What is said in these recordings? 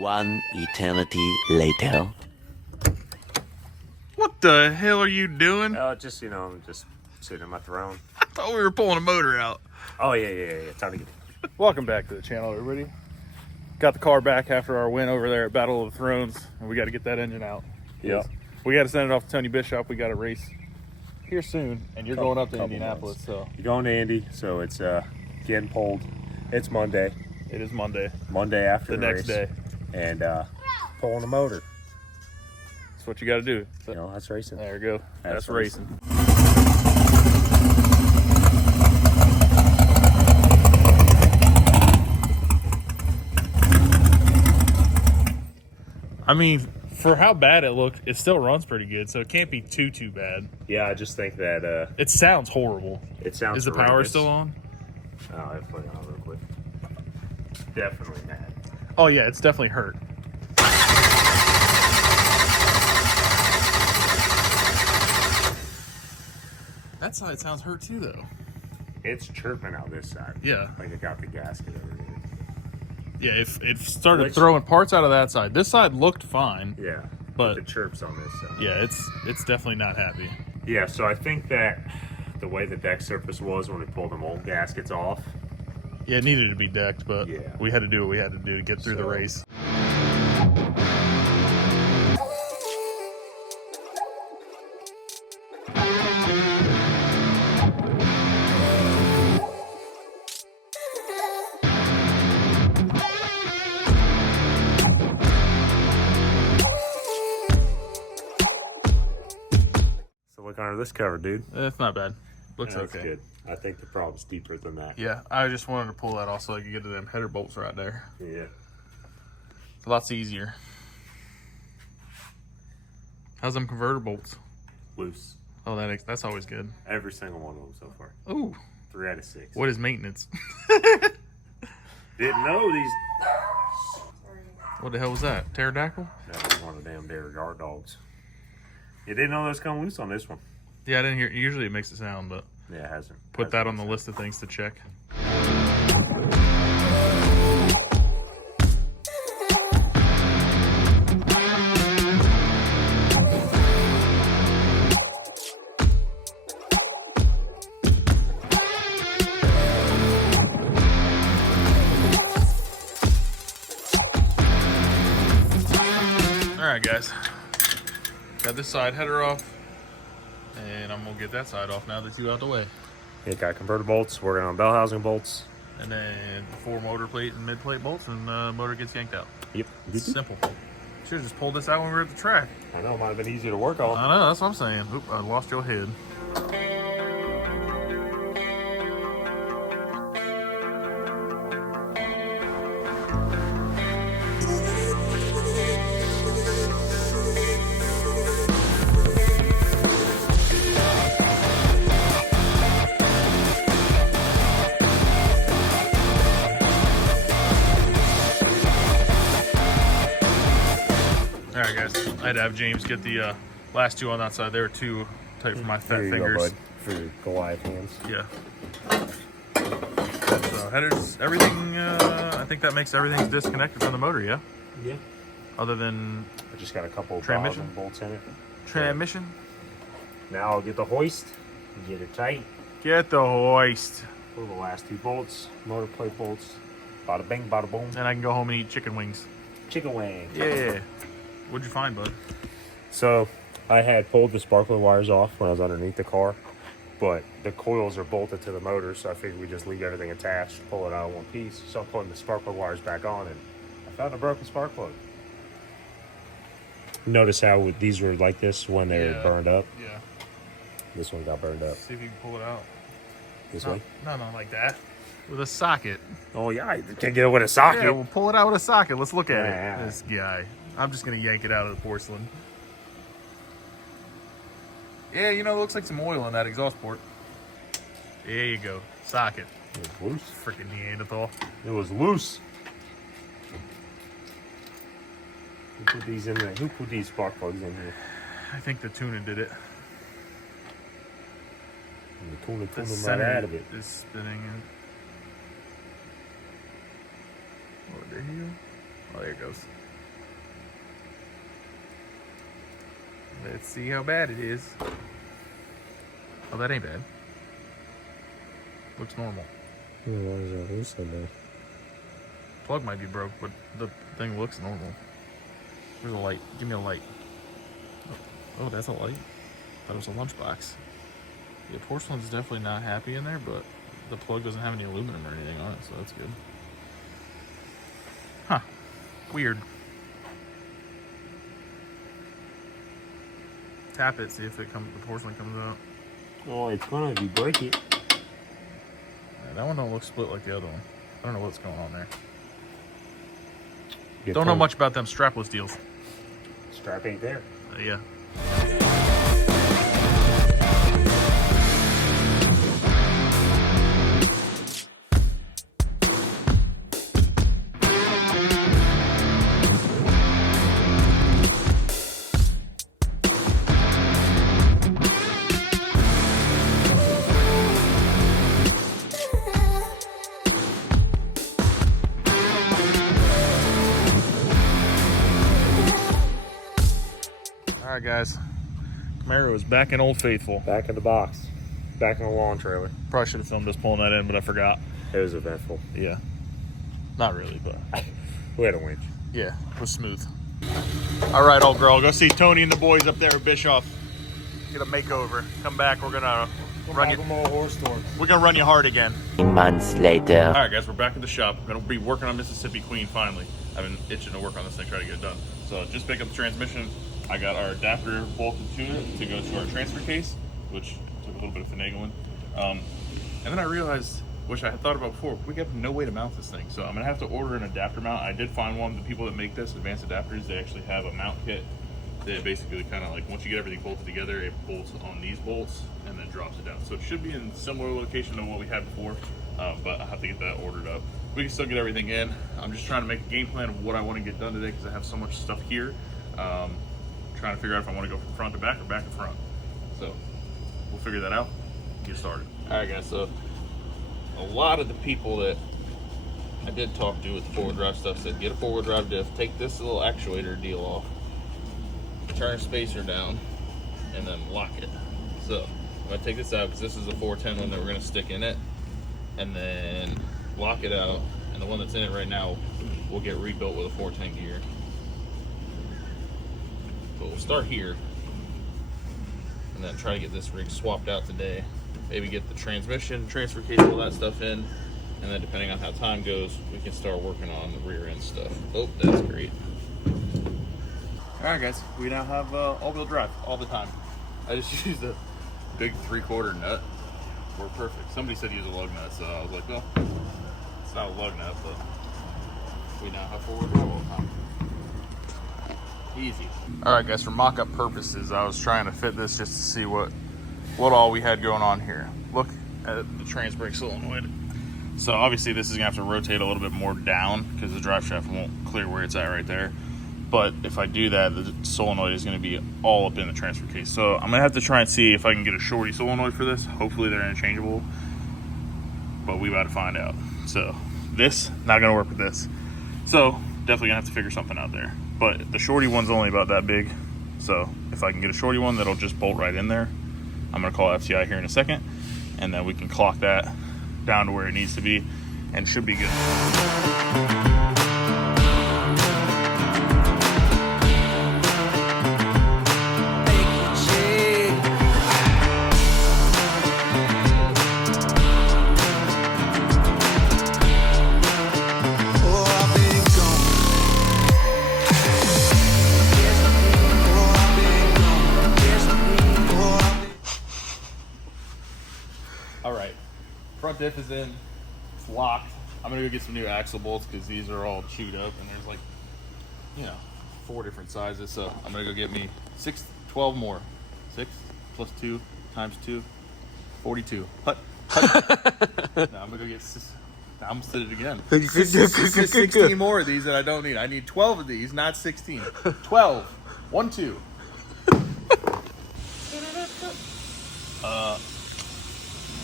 One eternity later. What the hell are you doing? Just, I'm just sitting in my throne. I thought we were pulling a motor out. Oh, yeah. Time to get it. Welcome back to the channel, everybody. Got the car back after our win over there at Battle of the Thrones, and we got to get that engine out. Yep. We got to send it off to Tony Bishop. We got a race here soon, and you're going up to Indianapolis. Months. So You're going to Indy, so it's getting pulled. It's Monday. it is Monday. Monday after The next race. day. And pulling the motor. That's what you got to do. That's racing. There you go. That's racing. I mean, for how bad it looked, it still runs pretty good, so it can't be too bad. Yeah, I just think that It sounds horrible. it sounds. Is the power horrendous. still on? Oh, I'll put it on real quick. Definitely mad. Oh yeah, it's definitely hurt. That side sounds hurt too, though. It's chirping out this side. Yeah. Like it got the gasket over here. Yeah, it started throwing parts out of that side. This side looked fine. Yeah. But the chirps on this side. yeah, it's definitely not happy. Yeah, so I think that the way the deck surface was when we pulled them old gaskets off. Yeah, it needed to be decked, but Yeah. we had to do what we had to do to get through the race. So look under this cover, dude. It's not bad. Looks That's okay. good. I think the problem's deeper than that. Yeah, I just wanted to pull that off so I could get to them header bolts right there. Yeah. Lots easier. How's them converter bolts? Loose. Oh, that's always good. Every single one of them so far. Ooh, 3 out of 6. what is maintenance? Didn't know these. What the hell was that? Pterodactyl? That was one of the damn dairy guard dogs. You didn't know those come loose on this one. Yeah, I didn't hear. Usually it makes a sound, but Yeah, it hasn't. put that on the list of things to check. Alright guys, got this side header off, and I'm gonna get that side off now that you out the way. It got converter bolts, working on bell housing bolts. And then 4 motor plate and mid plate bolts, and motor gets yanked out. Yep. It's simple. Should've just pulled this out when we were at the track. I know, it might have been easier to work on. I know, that's what I'm saying. Oop, I lost your head. Alright guys, I had to have James get the last 2 on that side. They were too tight for my fat There you fingers. go, bud. For your Goliath hands. Yeah. So headers, everything, I think that makes everything disconnected from the motor, yeah? Yeah. Other than I just got a couple of Transmission? housing bolts in it. transmission. Now I'll get the hoist and get it tight. Get the hoist. Pull the last 2 bolts, motor plate bolts. Bada bing, bada boom. And I can go home and eat chicken wings. Chicken wing. Yeah. What'd you find, bud? So I had pulled the sparkler wires off when I was underneath the car, but the coils are bolted to the motor, so I figured we just leave everything attached, pull it out in one piece. So I'm putting the sparkler wires back on, and I found a broken spark plug. Notice how these were like this when they were burned up. Yeah. This one got burned up. See if you can pull it out. This No, way? no, like that. With a socket. Oh yeah, you can't get it with a socket. Yeah, we'll pull it out with a socket. Let's look at Yeah. it. This guy. I'm just gonna yank it out of the porcelain. Yeah, you know, it looks like some oil in that exhaust port. There you go. Socket. It was loose. Freaking Neanderthal. It was loose. Who put these in there? Who put these spark plugs in here? I think the tuna did it. And the tuna The them right center out of it. is spinning. What the hell? Oh, there it goes. Let's see how bad it is. Oh, that ain't bad. Looks normal. Why is that loose so bad? Plug might be broke, but the thing looks normal. There's a light. Give me a light. Oh, that's a light. Thought it was a lunchbox. The porcelain's definitely not happy in there, but the plug doesn't have any aluminum or anything on it, so that's good. Huh. Weird. Tap it, see if the porcelain comes out. Oh, it's gonna if you break it. Yeah, that one don't look split like the other one. I don't know what's going on there. Get Don't know much about them strapless deals. Strap ain't there. Yeah. All right, guys. Camaro is back in Old Faithful. Back in the box. Back in the lawn trailer. Probably should have filmed us pulling that in, but I forgot. It was eventful. Yeah. Not really, but We had a winch. yeah, it was smooth. All right, old girl, go see Tony and the boys up there at Bischoff. Get a makeover. Come back. We're gonna run you. We're gonna run you hard again. Months later. All right, guys, we're back at the shop. We're gonna be working on Mississippi Queen finally. I've been itching to work on this thing, try to get it done. So just pick up the transmission. I got our adapter bolted to it to go to our transfer case, which took a little bit of finagling. And then I realized, which I had thought about before, we got no way to mount this thing. So I'm gonna have to order an adapter mount. I did find one. The people that make this, Advanced Adapters, they actually have a mount kit that basically kind of like, once you get everything bolted together, it bolts on these bolts and then drops it down. So it should be in similar location to what we had before, but I have to get that ordered up. We can still get everything in. I'm just trying to make a game plan of what I want to get done today because I have so much stuff here. Trying to figure out if I want to go from front to back or back to front. So we'll figure that out and get started. All right, guys, so a lot of the people that I did talk to with the four-wheel drive stuff said get a four-wheel drive diff, take this little actuator deal off, turn a spacer down, and then lock it. So I'm gonna take this out because this is a 410 one that we're gonna stick in it, and then lock it out, and the one that's in it right now will get rebuilt with a 410 gear. But we'll start here and then try to get this rig swapped out today. Maybe get the transmission, transfer case, all that stuff in. And then depending on how time goes, we can start working on the rear end stuff. Oh, that's great. All right, guys, we now have all-wheel drive all the time. I just used a big 3/4 nut. We're perfect. Somebody said use a lug nut, so I was like, well, it's not a lug nut, but we now have four-wheel drive all the time. Easy. All right, guys, for mock-up purposes, I was trying to fit this just to see what all we had going on here. Look at the trans brake solenoid. So obviously this is gonna have to rotate a little bit more down because the drive shaft won't clear where it's at right there. But if I do that, the solenoid is gonna be all up in the transfer case. So I'm gonna have to try and see if I can get a shorty solenoid for this. Hopefully they're interchangeable, but we about to find out. So this, not gonna work with this. So definitely gonna have to figure something out there. But the shorty one's only about that big. So if I can get a shorty one that'll just bolt right in there, I'm gonna call FTI here in a second, and then we can clock that down to where it needs to be and should be good. All right, front diff is in, it's locked. I'm gonna go get some new axle bolts because these are all chewed up and there's like, 4 different sizes. So I'm gonna go get me 12 more. 6 plus 2 times 2, 42. Hut. Now I'm gonna go get, I almost did it again. 16 more of these that I don't need. I need 12 of these, not 16. 12. 1, 2.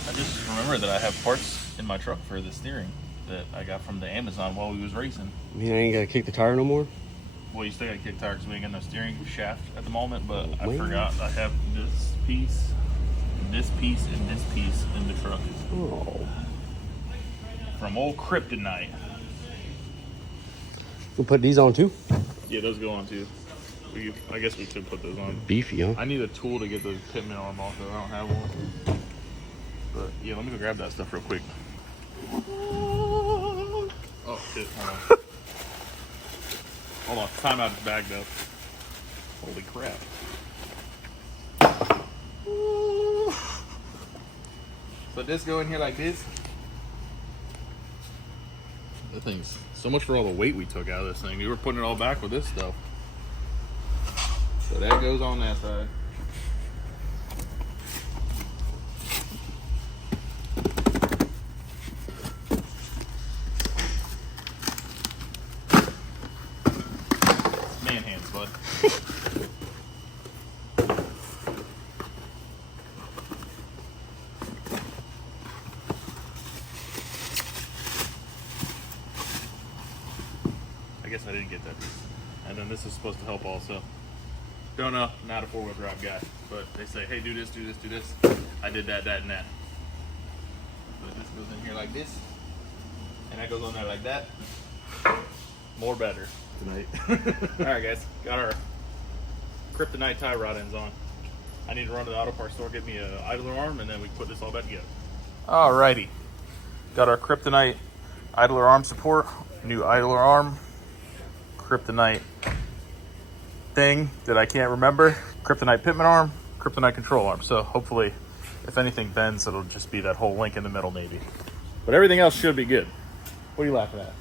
I just remembered that I have parts in my truck for the steering. that I got from the Amazon while we was racing. You ain't gotta kick the tire no more? Well, you still got to kick tire because we ain't got no steering shaft at the moment, but I man. forgot I have this piece, and this piece in the truck. Oh. From old Kryptonite. We'll put these on too? Yeah, those go on too. I guess we could put those on. Beefy, huh? I need a tool to get the pitman arm off though. I don't have one. But yeah, let me go grab that stuff real quick. Oh shit, hold on. Hold on, time out is bagged up. Holy crap. So this go in here like this. That thing's so much for all the weight we took out of this thing. We were putting it all back with this stuff. So that goes on that side. Man hands, bud. I guess I didn't get that piece. And then this is supposed to help also. Don't know, not a four-wheel drive guy, but they say, hey, do this, do this, do this. I did that, and that. But this goes in here like this, and that goes on there like that. More better tonight. All right, guys, got our Kryptonite tie rod ends on. I need to run to the auto parts store, get me an idler arm, and then we put this all back together. Alrighty, got our Kryptonite idler arm support, new idler arm, Kryptonite thing that I can't remember, Kryptonite pitman arm, Kryptonite control arm. So hopefully, if anything bends, it'll just be that whole link in the middle maybe. But everything else should be good. What are you laughing at?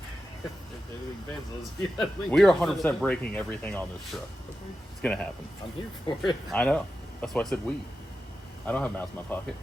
If anything bends, let's be that link. We are 100% breaking everything on this truck. It's gonna happen. I'm here for it. I know. That's why I said we. I don't have a mouse in my pocket.